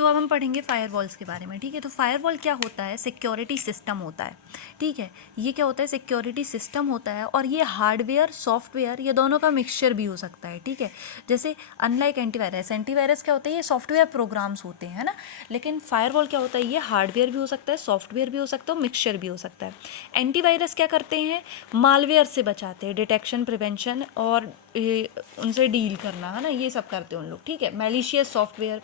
तो अब हम पढ़ेंगे फायरवॉल्स के बारे में, ठीक है। तो फायरवॉल क्या होता है? सिक्योरिटी सिस्टम होता है, ठीक है। ये क्या होता है? सिक्योरिटी सिस्टम होता है, और ये हार्डवेयर सॉफ्टवेयर ये दोनों का मिक्सचर भी हो सकता है, ठीक है। जैसे अनलाइक एंटीवायरस, एंटीवायरस क्या होता है? ये सॉफ्टवेयर प्रोग्राम्स होते हैं, है ना। लेकिन फायरवॉल क्या होता है? ये हार्डवेयर भी हो सकता है, सॉफ्टवेयर भी हो सकता है, और मिक्सचर भी हो सकता है। एंटीवायरस क्या करते हैं? मालवेयर से बचाते हैं, डिटेक्शन, प्रिवेंशन और उनसे डील करना, है ना, ये सब करते हैं उन लोग, ठीक है। मैलिशियस सॉफ्टवेयर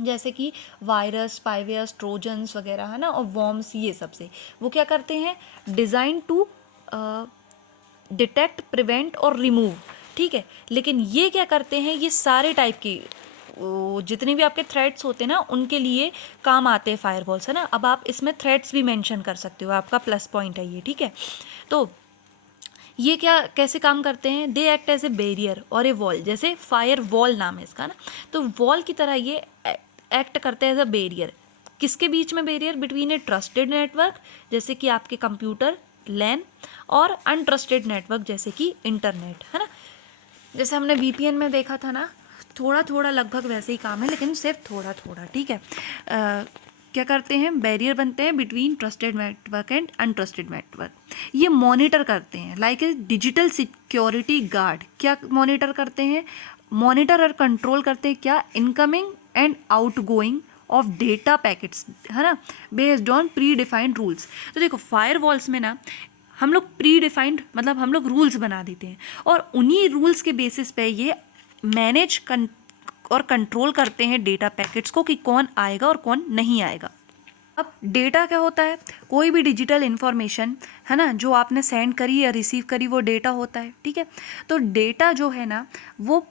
जैसे कि वायरस, स्पाईवेयर्स, ट्रोजन्स वगैरह, है ना, और वॉर्म्स, ये सब से वो क्या करते हैं? डिज़ाइन टू डिटेक्ट, प्रिवेंट और रिमूव, ठीक है। लेकिन ये क्या करते हैं? ये सारे टाइप की जितने भी आपके थ्रेड्स होते हैं ना, उनके लिए काम आते हैं फायरवॉल्स, है ना। अब आप इसमें थ्रेड्स भी मेंशन कर सकते हो, आपका प्लस पॉइंट है ये, ठीक है। तो ये क्या कैसे काम करते हैं? They act as a barrier और ए वॉल, जैसे फायर वॉल नाम है इसका ना, तो वॉल की तरह ये एक्ट करते हैं एज अ बैरियर। किसके बीच में बैरियर? बिटवीन ए ट्रस्टेड नेटवर्क, जैसे कि आपके कंप्यूटर, लैन, और अनट्रस्टेड नेटवर्क जैसे कि इंटरनेट, है ना। जैसे हमने वीपीएन में देखा था ना, थोड़ा थोड़ा लगभग वैसे ही काम है, लेकिन सिर्फ थोड़ा थोड़ा, ठीक है। क्या करते हैं? बैरियर बनते हैं between trusted network and untrusted network. ये मॉनिटर करते हैं, like a digital security guard. क्या मॉनिटर करते हैं? मॉनिटर और कंट्रोल करते हैं क्या? Incoming and outgoing of data packets, है ना, based on pre defined rules. तो देखो फायर वॉल्स में ना हम लोग प्री डिफाइंड मतलब हम लोग रूल्स बना देते हैं, और उन्हीं रूल्स के बेसिस पे ये मैनेज और कंट्रोल करते हैं डेटा पैकेट्स को, कि कौन आएगा और कौन नहीं आएगा। अब डेटा क्या होता है? कोई भी डिजिटल इन्फॉर्मेशन, है ना, जो आपने सेंड करी या रिसीव करी, वो डेटा होता है, ठीक है। तो डेटा जो है ना, वो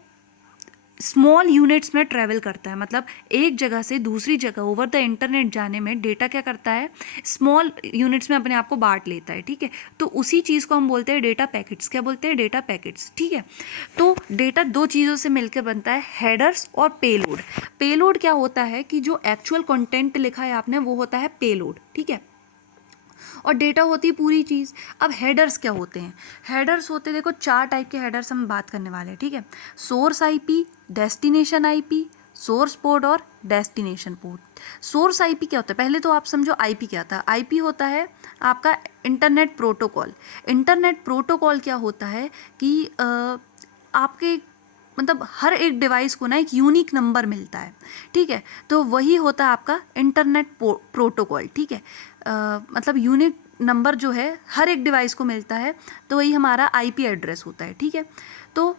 स्मॉल यूनिट्स में ट्रैवल करता है, मतलब एक जगह से दूसरी जगह ओवर द इंटरनेट जाने में डेटा क्या करता है? स्मॉल यूनिट्स में अपने आप को बांट लेता है, ठीक है। तो उसी चीज़ को हम बोलते हैं डेटा पैकेट्स। क्या बोलते हैं? डेटा पैकेट्स, ठीक है। तो डेटा दो चीज़ों से मिलकर बनता है, हेडर्स और पेलोड। पेलोड क्या होता है? कि जो एक्चुअल कंटेंट लिखा है आपने, वो होता है पेलोड, ठीक है। और डेटा होती है पूरी चीज़। अब हेडर्स क्या होते हैं? हेडर्स होते हैं, देखो 4 टाइप के हेडर्स हम बात करने वाले हैं, ठीक है। Source IP, destination IP, source port और डेस्टिनेशन पोर्ट। सोर्स आईपी क्या होता है? पहले तो आप समझो आईपी क्या था। आईपी होता है आपका इंटरनेट प्रोटोकॉल। इंटरनेट प्रोटोकॉल क्या होता है कि आपके मतलब हर एक डिवाइस को ना एक यूनिक नंबर मिलता है, ठीक है। तो वही होता है आपका इंटरनेट प्रोटोकॉल, ठीक है। मतलब यूनिक नंबर जो है हर एक डिवाइस को मिलता है, तो वही हमारा आईपी एड्रेस होता है, ठीक है। तो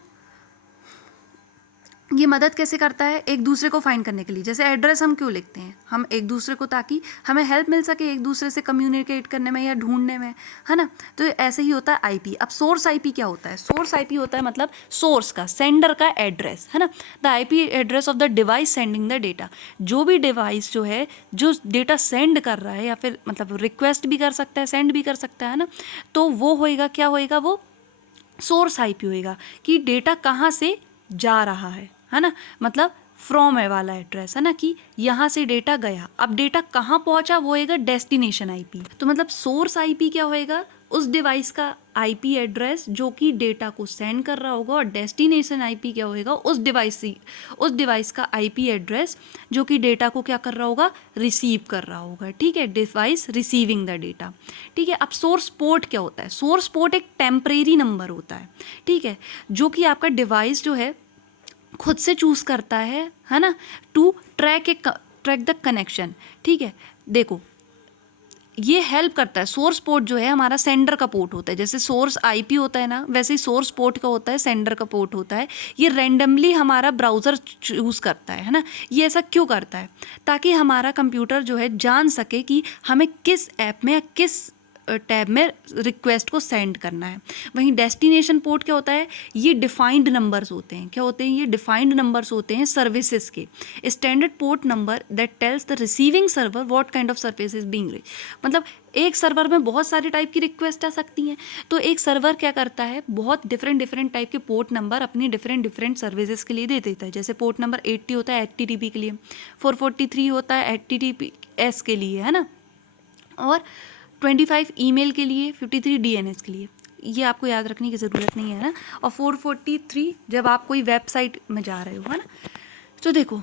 ये मदद कैसे करता है? एक दूसरे को फाइंड करने के लिए। जैसे एड्रेस हम क्यों लिखते हैं? हम एक दूसरे को, ताकि हमें हेल्प मिल सके एक दूसरे से कम्युनिकेट करने में या ढूंढने में, है ना। तो ऐसे ही होता है आईपी। अब सोर्स आईपी क्या होता है? सोर्स आईपी होता है मतलब सोर्स का, सेंडर का एड्रेस, है ना, the IP address of the device sending the data. जो भी डिवाइस जो है जो डेटा सेंड कर रहा है, या फिर मतलब रिक्वेस्ट भी कर सकता है, सेंड भी कर सकता है ना, तो वो होएगा, क्या होएगा? वो सोर्स आईपी होएगा, कि डेटा कहाँ से जा रहा है ना, मतलब फ्रॉम है वाला एड्रेस, है ना, कि यहाँ से डेटा गया। अब डेटा कहाँ पहुँचा, वो होएगा डेस्टिनेशन आईपी। तो मतलब सोर्स आईपी क्या होएगा? उस डिवाइस का आईपी एड्रेस जो कि डेटा को सेंड कर रहा होगा, और डेस्टिनेशन आईपी क्या होएगा? उस डिवाइस का आईपी एड्रेस जो कि डेटा को क्या कर रहा होगा? रिसीव कर रहा होगा, ठीक है। डिवाइस रिसीविंग द डेटा, ठीक है। अब सोर्स पोर्ट क्या होता है? सोर्स पोर्ट एक टेम्परेरी नंबर होता है, ठीक है, जो कि आपका डिवाइस जो है खुद से चूज करता है ना, टू ट्रैक द कनेक्शन, ठीक है। देखो ये हेल्प करता है। सोर्स पोर्ट जो है हमारा सेंडर का पोर्ट होता है, जैसे सोर्स आईपी होता है ना, वैसे ही सोर्स पोर्ट का होता है, सेंडर का पोर्ट होता है। ये रैंडमली हमारा ब्राउज़र चूज़ करता है ना। ये ऐसा क्यों करता है? ताकि हमारा कंप्यूटर जो है जान सके कि हमें किस ऐप में या किस टैब में रिक्वेस्ट को सेंड करना है। वहीं डेस्टिनेशन पोर्ट क्या होता है? ये डिफाइंड नंबर्स होते हैं। क्या होते हैं? ये डिफाइंड नंबर्स होते हैं सर्विसेज के। Standard port number that tells the receiving server what kind of service is being reach. मतलब एक सर्वर में बहुत सारी टाइप की रिक्वेस्ट आ सकती हैं, तो एक सर्वर क्या करता है? बहुत डिफरेंट टाइप के पोर्ट नंबर अपनी डिफरेंट सर्विसेज के लिए दे देता है। जैसे पोर्ट नंबर 80 होता है HTTP के लिए, 443 होता है HTTPS के लिए, है ना, और 25 ईमेल के लिए, 53 DNS के लिए। ये आपको याद रखने की ज़रूरत नहीं है ना। और 443 जब आप कोई वेबसाइट में जा रहे हो, है ना। तो देखो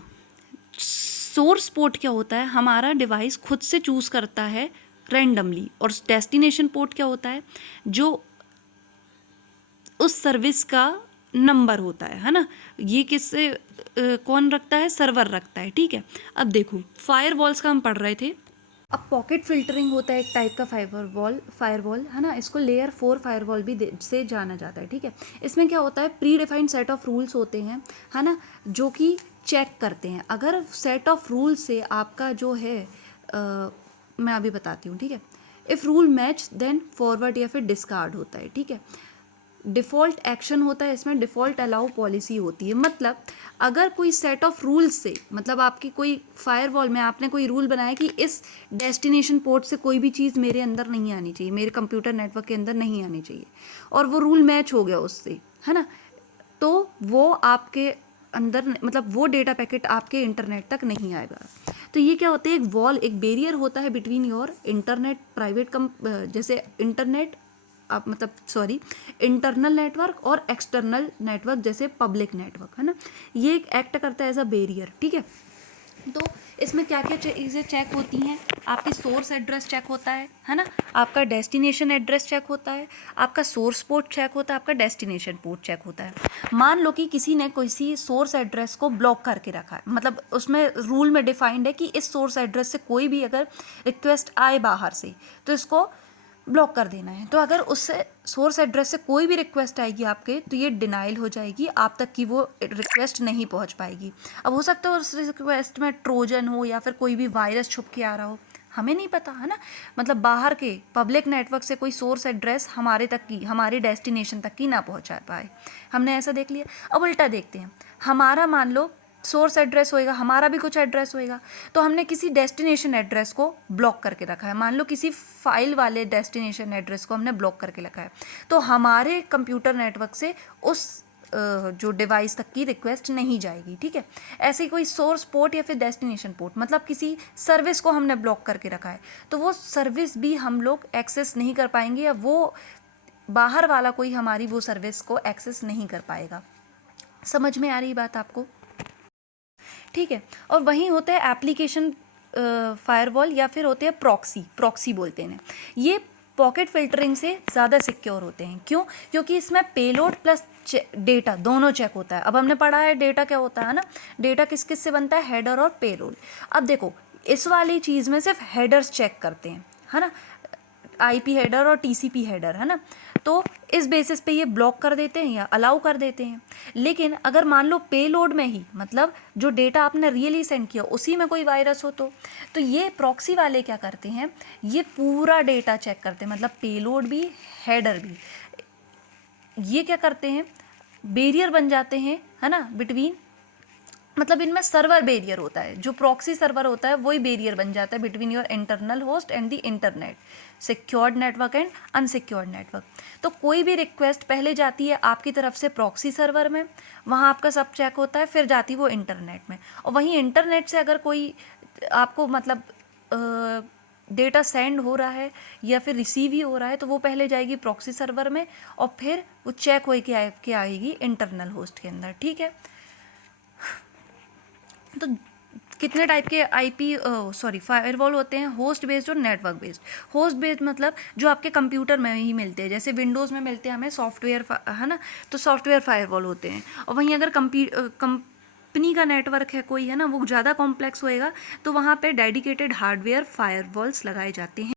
सोर्स पोर्ट क्या होता है, हमारा डिवाइस खुद से चूज़ करता है रैंडमली, और डेस्टिनेशन पोर्ट क्या होता है, जो उस सर्विस का नंबर होता है ना। ये किससे कौन रखता है, सर्वर रखता है, ठीक है। अब देखो फायरवॉल्स का हम पढ़ रहे थे। अब पॉकेट फिल्टरिंग होता है एक टाइप का फायरवॉल है ना, इसको लेयर 4 फायरवॉल भी से जाना जाता है, ठीक है। इसमें क्या होता है, pre defined set of rules होते हैं है ना, जो कि चेक करते हैं अगर सेट ऑफ रूल से आपका जो है मैं अभी बताती हूँ, ठीक है। If rule match then forward या फिर डिस्कार्ड होता है, ठीक है। डिफ़ॉल्ट एक्शन होता है इसमें, डिफ़ॉल्ट अलाउ पॉलिसी होती है। मतलब अगर कोई सेट ऑफ रूल्स से, मतलब आपकी कोई फायरवॉल में आपने कोई रूल बनाया कि इस डेस्टिनेशन पोर्ट से कोई भी चीज़ मेरे अंदर नहीं आनी चाहिए, मेरे कंप्यूटर नेटवर्क के अंदर नहीं आनी चाहिए, और वो रूल मैच हो गया उससे, है ना, तो वो आपके अंदर, मतलब वो डेटा पैकेट आपके इंटरनेट तक नहीं आएगा। तो ये क्या होता है, एक वॉल, एक बैरियर होता है बिटवीन योर इंटरनेट प्राइवेट जैसे इंटरनेट आप मतलब सॉरी इंटरनल नेटवर्क और एक्सटर्नल नेटवर्क जैसे पब्लिक नेटवर्क, है ना। ये एक एक्ट करता है एज अ बैरियर, ठीक है। तो इसमें क्या क्या चीज़ें चेक होती हैं, आपकी सोर्स एड्रेस चेक होता है ना, आपका डेस्टिनेशन एड्रेस चेक होता है, आपका सोर्स पोर्ट चेक होता है, आपका डेस्टिनेशन पोर्ट चेक होता है। मान लो कि किसी ने किसी सोर्स एड्रेस को ब्लॉक करके रखा है, मतलब उसमें रूल में डिफाइंड है कि इस सोर्स एड्रेस से कोई भी अगर रिक्वेस्ट आए बाहर से तो इसको ब्लॉक कर देना है। तो अगर उससे सोर्स एड्रेस से कोई भी रिक्वेस्ट आएगी आपके, तो ये डिनाइल हो जाएगी, आप तक की वो रिक्वेस्ट नहीं पहुंच पाएगी। अब हो सकता है उस रिक्वेस्ट में ट्रोजन हो या फिर कोई भी वायरस छुप के आ रहा हो, हमें नहीं पता, है ना। मतलब बाहर के पब्लिक नेटवर्क से कोई सोर्स एड्रेस हमारे तक की, हमारे डेस्टिनेशन तक की ना पहुंचा पाए, हमने ऐसा देख लिया। अब उल्टा देखते हैं, हमारा मान लो सोर्स एड्रेस होएगा, हमारा भी कुछ एड्रेस होएगा, तो हमने किसी डेस्टिनेशन एड्रेस को ब्लॉक करके रखा है, मान लो किसी फाइल वाले डेस्टिनेशन एड्रेस को हमने ब्लॉक करके रखा है, तो हमारे कंप्यूटर नेटवर्क से उस जो डिवाइस तक की रिक्वेस्ट नहीं जाएगी, ठीक है। ऐसे ही कोई सोर्स पोर्ट या फिर डेस्टिनेशन पोर्ट, मतलब किसी सर्विस को हमने ब्लॉक करके रखा है, तो वो सर्विस भी हम लोग एक्सेस नहीं कर पाएंगे, या वो बाहर वाला कोई हमारी वो सर्विस को एक्सेस नहीं कर पाएगा। समझ में आ रही बात आपको, ठीक है। और वहीं होते हैं एप्लीकेशन फायरवॉल, या फिर होते हैं प्रॉक्सी बोलते हैं। ये पॉकेट फिल्टरिंग से ज़्यादा सिक्योर होते हैं। क्यों? क्योंकि इसमें पेलोड प्लस डेटा दोनों चेक होता है। अब हमने पढ़ा है डेटा क्या होता है ना, डेटा किस किस से बनता है, हेडर और पेलोड। अब देखो इस वाली चीज़ में सिर्फ हेडर्स चेक करते हैं, है ना, आईपी हेडर और टीसीपी हेडर, है ना। तो इस बेसिस पे ये ब्लॉक कर देते हैं या अलाउ कर देते हैं। लेकिन अगर मान लो पेलोड में ही, मतलब जो डेटा आपने रियली सेंड किया उसी में कोई वायरस हो, तो ये प्रॉक्सी वाले क्या करते हैं, ये पूरा डेटा चेक करते हैं, मतलब पेलोड भी हेडर भी। ये क्या करते हैं, बैरियर बन जाते हैं, है ना, बिटवीन, मतलब इनमें सर्वर बैरियर होता है, जो प्रॉक्सी सर्वर होता है वही बैरियर बन जाता है between your internal host and the internet, secured network and unsecured network. तो कोई भी रिक्वेस्ट पहले जाती है आपकी तरफ से प्रॉक्सी सर्वर में, वहाँ आपका सब चेक होता है, फिर जाती वो इंटरनेट में, और वहीं इंटरनेट से अगर कोई आपको मतलब डेटा सेंड हो रहा है या फिर रिसीव ही हो रहा है, तो वो पहले जाएगी प्रॉक्सी सर्वर में और फिर वो चेक हो के आएगी इंटरनल होस्ट के अंदर, ठीक है। तो कितने टाइप के फायरवॉल होते हैं, होस्ट बेस्ड और नेटवर्क बेस्ड। होस्ट बेस्ड मतलब जो आपके कंप्यूटर में ही मिलते हैं, जैसे विंडोज़ में मिलते हैं हमें सॉफ्टवेयर, है ना, तो सॉफ्टवेयर फायरवॉल होते हैं। और वहीं अगर कंपनी का नेटवर्क है कोई, है ना, वो ज़्यादा कॉम्प्लेक्स होएगा, तो वहाँ पे डेडिकेटेड हार्डवेयर फायरवॉल्स लगाए जाते हैं।